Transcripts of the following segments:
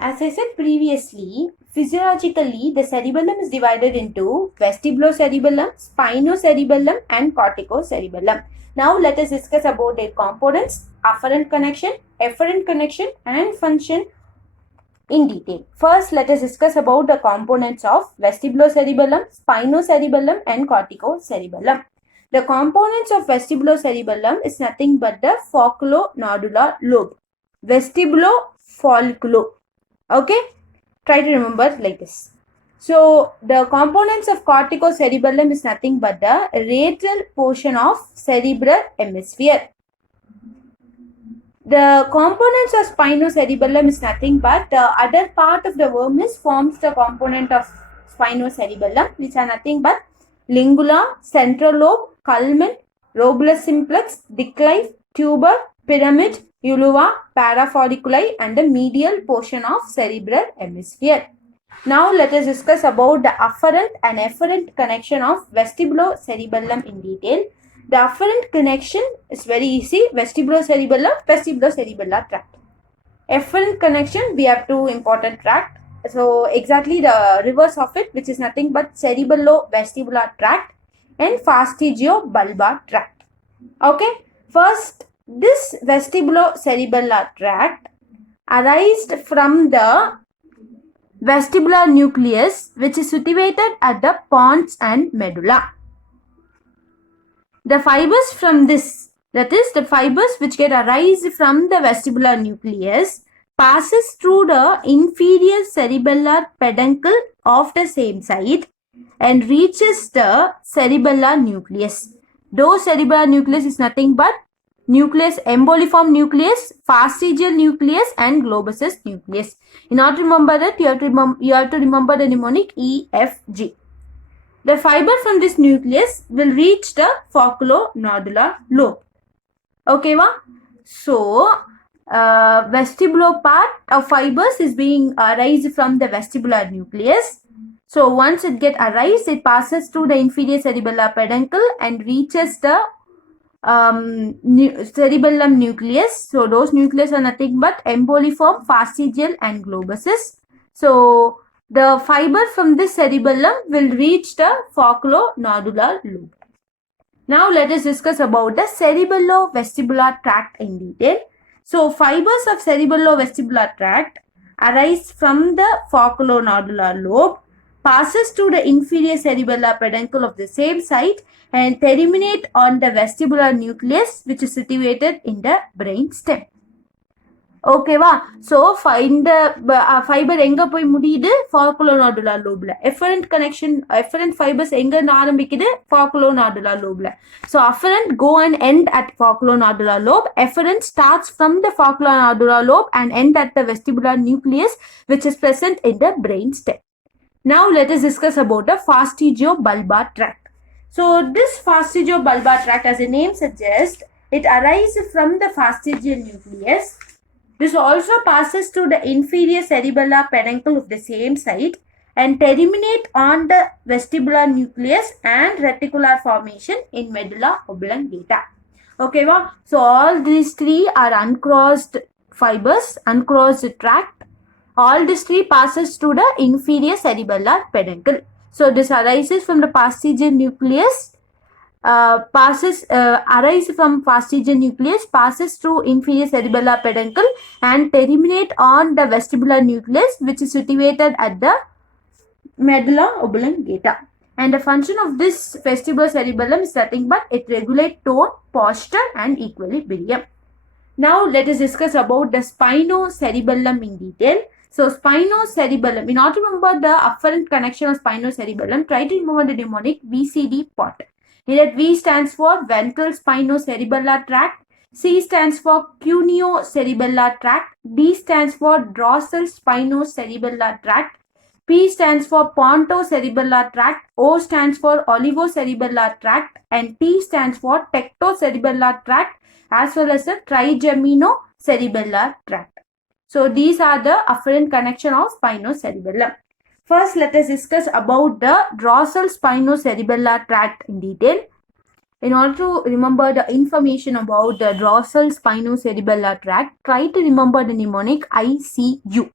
As I said previously, physiologically, the cerebellum is divided into vestibulocerebellum, spinocerebellum, and corticocerebellum. Now, let us discuss about their components, afferent connection, efferent connection, and function in detail. First, let us discuss about the components of vestibulocerebellum, spinocerebellum, and corticocerebellum. The components of vestibulocerebellum is nothing but the folliculonodular lobe. Vestibulofolliculo. Okay, try to remember like this. So the components of corticocerebellum is nothing but the radial portion of cerebral hemisphere. The components of spinocerebellum is nothing but the other part of the vermis forms the component of spinocerebellum, which are nothing but lingula, central lobe, culmen, lobulus simplex, declive, tuber, pyramid, ulva, parafolliculi, and the medial portion of cerebral hemisphere. Now let us discuss about the afferent and efferent connection of vestibulocerebellum in detail. The afferent connection is very easy. Vestibulocerebellum, vestibulocerebellar tract. Efferent connection, we have two important tract. So exactly the reverse of it, which is nothing but cerebellovestibular tract and fastigiobulbar tract. Okay. First, this vestibulocerebellar tract arises from the vestibular nucleus, which is situated at the pons and medulla. The fibers from this, that is the fibers which get arise from the vestibular nucleus, passes through the inferior cerebellar peduncle of the same site and reaches the cerebellar nucleus. Though cerebellar nucleus is nothing but nucleus, emboliform nucleus, fastigial nucleus, and globus nucleus. In order to remember that, you have to remember the mnemonic EFG. The fiber from this nucleus will reach the folliculonodular lobe. Okay, va? So, vestibular part of fibers is being arise from the vestibular nucleus. So, once it get arise, it passes through the inferior cerebellar peduncle and reaches the cerebellum nucleus. So, those nucleus are nothing but emboliform, fastigial, and globuses. So, the fiber from this cerebellum will reach the folliculonodular lobe. Now let us discuss about the cerebellovestibular tract in detail. So fibers of cerebellovestibular tract arise from the folliculonodular lobe, passes to the inferior cerebellar peduncle of the same site and terminate on the vestibular nucleus, which is situated in the brain stem. Okay va? So find the fiber enga poi mudiyudu folliculonodular lobe la. Efferent connection, efferent fibers enga aarambikkudu folliculonodular lobe la. So afferent go and end at folliculonodular lobe. Efferent starts from the folliculonodular lobe and end at the vestibular nucleus, which is present in the brain stem. Now let us discuss about the fastigiobulbar tract. So this fastigiobulbar tract, as the name suggests, it arises from the fastigial nucleus. This also passes through the inferior cerebellar peduncle of the same site and terminate on the vestibular nucleus and reticular formation in medulla oblongata. Okay, wow. So all these three are uncrossed fibers, uncrossed tract. All these three passes through the inferior cerebellar peduncle. So this arises from the fastigial nucleus. Arise from fastigial nucleus, passes through inferior cerebellar peduncle and terminate on the vestibular nucleus, which is situated at the medulla oblongata. And the function of this vestibulocerebellum is nothing but it regulates tone, posture, and equilibrium. Now let us discuss about the spinocerebellum in detail. So spinocerebellum, in order to remember the afferent connection of spinocerebellum, try to remember the mnemonic VCD pot. Here that V stands for ventral spinocerebellar tract, C stands for cuneo-cerebellar tract, D stands for dorsal spinocerebellar tract, P stands for pontocerebellar tract, O stands for olivocerebellar tract, and T stands for tectocerebellar tract, as well as the trigeminocerebellar tract. So these are the afferent connection of spinocerebellum. First, let us discuss about the dorsal spinocerebellar tract in detail. In order to remember the information about the dorsal spinocerebellar tract, try to remember the mnemonic ICU.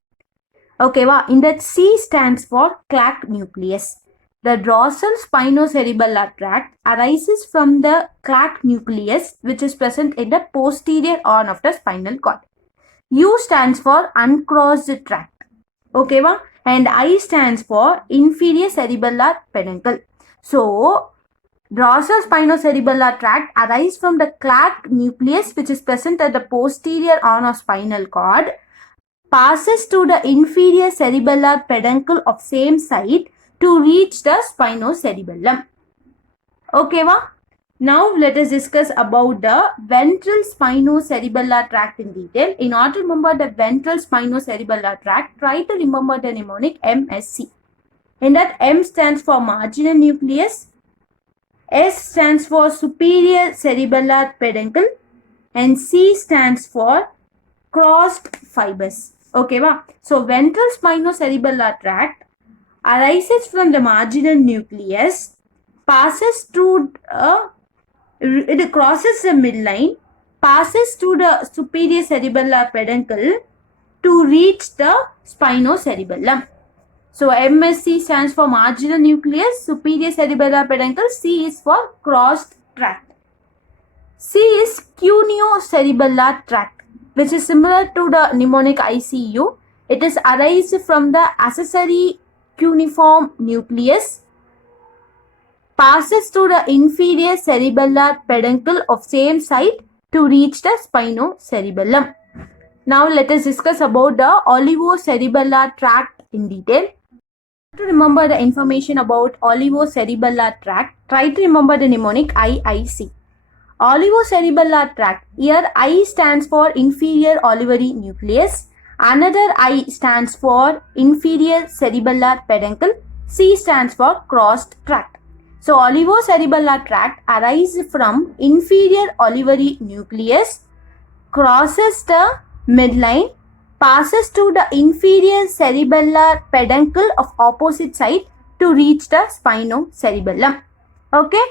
Okay, in that C stands for Clark nucleus. The dorsal spinocerebellar tract arises from the Clark nucleus, which is present in the posterior horn of the spinal cord. U stands for uncrossed tract. Okay, and I stands for inferior cerebellar peduncle. So, dorsal spinocerebellar tract arises from the Clark nucleus, which is present at the posterior horn of spinal cord, passes to the inferior cerebellar peduncle of same side to reach the spinocerebellum. Okay, now let us discuss about the ventral spinocerebellar tract in detail. In order to remember the ventral spinocerebellar tract, try to remember the mnemonic MSC. In that, M stands for marginal nucleus, S stands for superior cerebellar peduncle, and C stands for crossed fibers. Okay, so ventral spinocerebellar tract arises from the marginal nucleus, passes through it crosses the midline, passes to the superior cerebellar peduncle to reach the spinocerebellum. So MSC stands for marginal nucleus, superior cerebellar peduncle, C is for crossed tract. C is cuneo-cerebellar tract, which is similar to the mnemonic ICU. It is arise from the accessory cuneiform nucleus, passes to the inferior cerebellar peduncle of same side to reach the spinocerebellum. Now let us discuss about the olivocerebellar tract in detail. To remember the information about olivocerebellar tract, try to remember the mnemonic IIC. Olivocerebellar tract. Here I stands for inferior olivary nucleus. Another I stands for inferior cerebellar peduncle. C stands for crossed tract. So olivocerebellar tract arises from inferior olivary nucleus, crosses the midline, passes to the inferior cerebellar peduncle of opposite side to reach the spinocerebellum. Okay.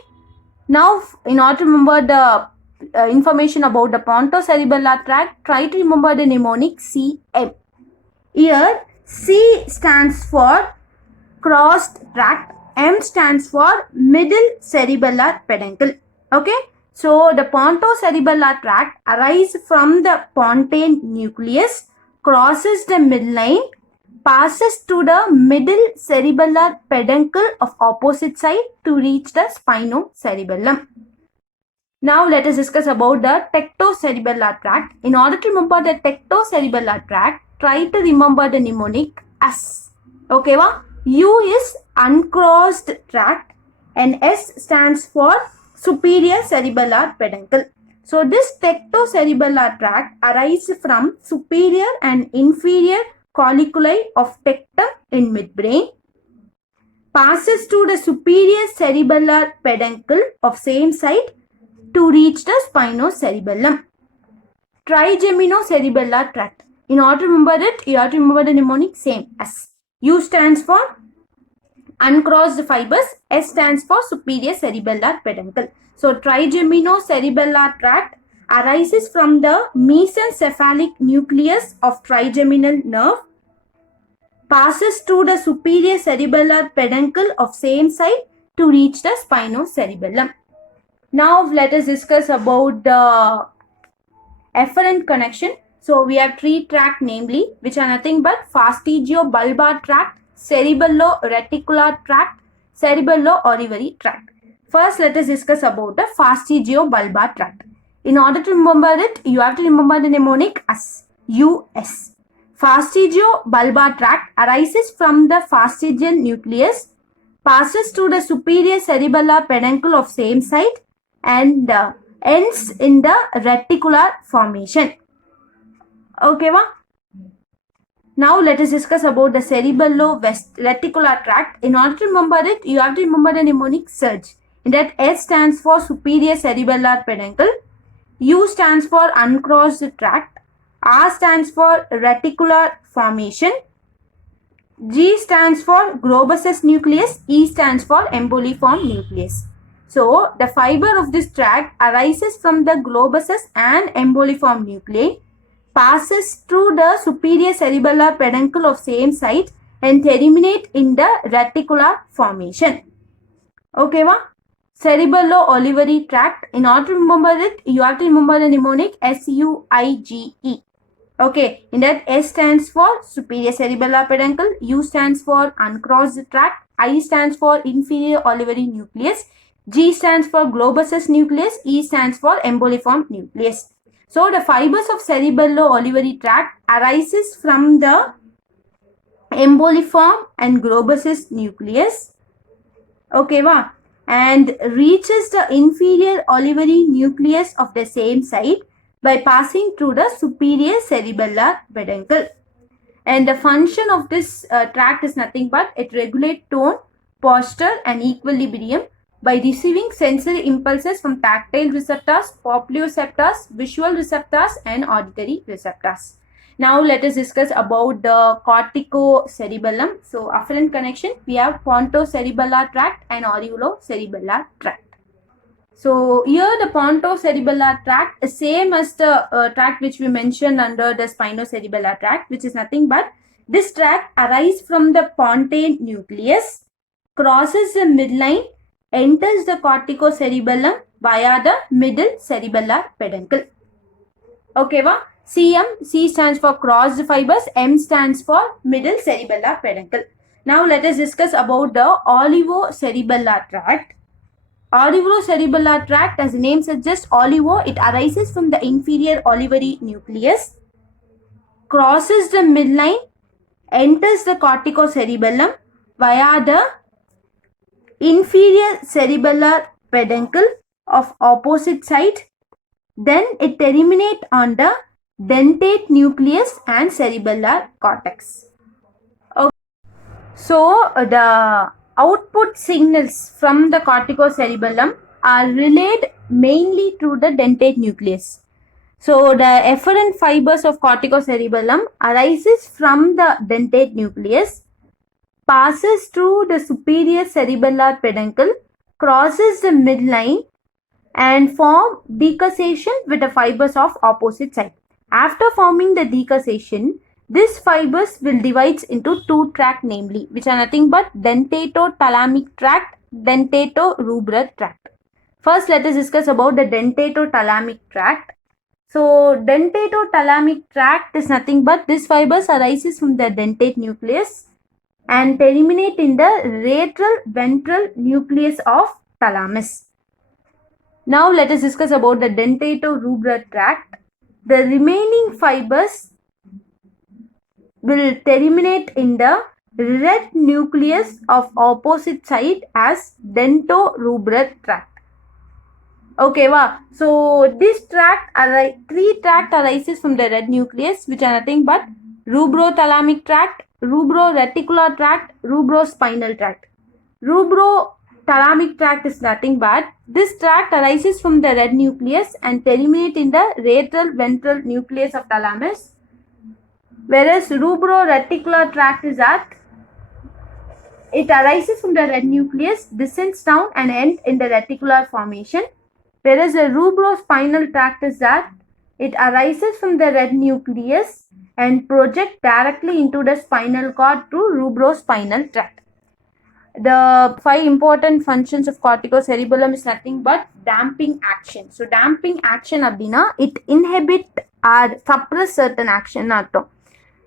Now, in order to remember the information about the pontocerebellar tract, try to remember the mnemonic CM. Here, C stands for crossed tract, M stands for middle cerebellar peduncle. Okay. So, the pontocerebellar tract arises from the pontine nucleus, crosses the midline, passes to the middle cerebellar peduncle of opposite side to reach the spinocerebellum. Now let us discuss about the tectocerebellar tract. In order to remember the tectocerebellar tract, try to remember the mnemonic S. Okay, U is uncrossed tract and S stands for superior cerebellar peduncle. So this tectocerebellar tract arises from superior and inferior colliculi of tectum in midbrain, passes to the superior cerebellar peduncle of same side to reach the spinocerebellum. Trigeminocerebellar tract. In order to remember it, you have to remember the mnemonic same as. U stands for uncrossed fibers, S stands for superior cerebellar peduncle. So trigeminocerebellar tract arises from the mesencephalic nucleus of trigeminal nerve, passes to the superior cerebellar peduncle of same side to reach the spinocerebellum. Now let us discuss about the efferent connection. So we have three tracts namely, which are nothing but fastigiobulbar tract, cerebello-reticular tract, cerebello-olivary tract. First, let us discuss about the fastigiobulbar tract. In order to remember it, you have to remember the mnemonic as US. Fastigiobulbar tract arises from the fastigial nucleus, passes to the superior cerebellar peduncle of same side and ends in the reticular formation. Okay, now let us discuss about the cerebello-reticular tract. In order to remember it, you have to remember the mnemonic SURGE. In that, S stands for superior cerebellar peduncle, U stands for uncrossed tract, R stands for reticular formation, G stands for globusus nucleus, E stands for emboliform nucleus. So, the fiber of this tract arises from the globusus and emboliform nuclei, passes through the superior cerebellar peduncle of same site and terminate in the reticular formation. Okay, va? Cerebello-olivary tract. In order to remember it, you have to remember the mnemonic SUIGE. Okay, in that S stands for superior cerebellar peduncle, U stands for uncrossed tract, I stands for inferior olivary nucleus, G stands for globusus nucleus, E stands for emboliform nucleus. So the fibers of cerebello-olivary tract arises from the emboliform and globusus nucleus. Okay, va? And reaches the inferior olivary nucleus of the same site by passing through the superior cerebellar peduncle. And the function of this tract is nothing but it regulates tone, posture and equilibrium by receiving sensory impulses from tactile receptors, proprioceptors, visual receptors and auditory receptors. Now let us discuss about the corticocerebellum. So afferent connection, we have pontocerebellar tract and auriculocerebellar tract. So here the pontocerebellar tract is same as the tract which we mentioned under the spinocerebellar tract, which is nothing but this tract arises from the pontine nucleus, crosses the midline, enters the corticocerebellum via the middle cerebellar peduncle. Okay, va? CM, C stands for crossed fibers, M stands for middle cerebellar peduncle. Now let us discuss about the olivocerebellar tract. Olivocerebellar tract, as the name suggests, olivo, it arises from the inferior olivary nucleus, crosses the midline, enters the corticocerebellum via the inferior cerebellar peduncle of opposite side. Then it terminates on the dentate nucleus and cerebellar cortex. Okay. So the output signals from the corticocerebellum are relayed mainly through the dentate nucleus. So the efferent fibers of corticocerebellum arises from the dentate nucleus, passes through the superior cerebellar peduncle, crosses the midline and form decussation with the fibers of opposite side. After forming the decussation, these fibers will divide into two tracts, namely, which are nothing but dentato-thalamic tract, dentato-rubral tract. First, let us discuss about the dentato-thalamic tract. So, dentato-thalamic tract is nothing but these fibers arises from the dentate nucleus and terminate in the lateral ventral nucleus of thalamus. Now, let us discuss about the dentato-rubral tract. The remaining fibers will terminate in the red nucleus of opposite side as dentorubral tract. Okay, wow. So this tract, three tract arises from the red nucleus, which are nothing but rubrothalamic tract, rubroreticular tract, rubrospinal tract. Rubrothalamic tract is nothing but this tract arises from the red nucleus and terminate in the lateral ventral nucleus of thalamus. Whereas rubroreticular tract is that it arises from the red nucleus, descends down and ends in the reticular formation. Whereas the rubrospinal tract is that it arises from the red nucleus and projects directly into the spinal cord through rubrospinal tract. The 5 important functions of corticocerebellum is nothing but damping action. So damping action abdina, it inhibit or suppress certain action artham.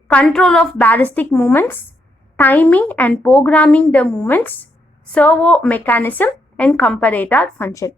Control of ballistic movements, timing and programming the movements, servo mechanism and comparator function.